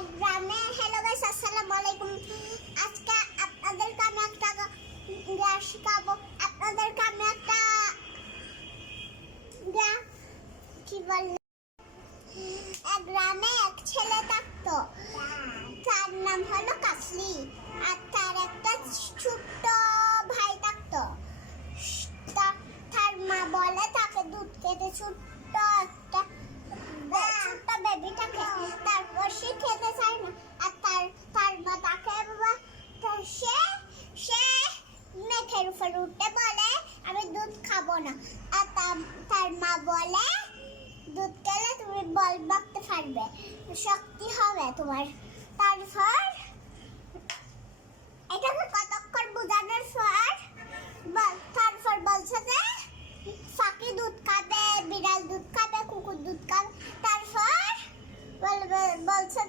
গ্রামে। Hello guys, আসসালামু আলাইকুম। আজকে আপনাদেরকে আমি একটা গান শেখাবো। আপনাদেরকে আমি একটা কি বলে, এক গ্রামে এক ছেলে থাকতো। তার নাম হলো কাসলি। আর তার একটা ছোট্ট ভাই থাকতো। তার মা বলে তাকে দুধ খেতে, ছোট্ট একটা বেবিটাকে। তারপর সে খেতে চায় না। আর তার মা তাকে সে মেঘের উপর উঠে বলে আমি দুধ খাবো না। আর তার মা বলে দুধ খেলে তুমি বল বাঁধতে পারবে, শক্তি হবে তোমার। এটাকে কতক্ষণ বোঝানোর পর তারপর বলছে যে পাখি দুধ খাবে, বিড়াল দুধ খাবে, কুকুর দুধ খাবে। তারপর বলছে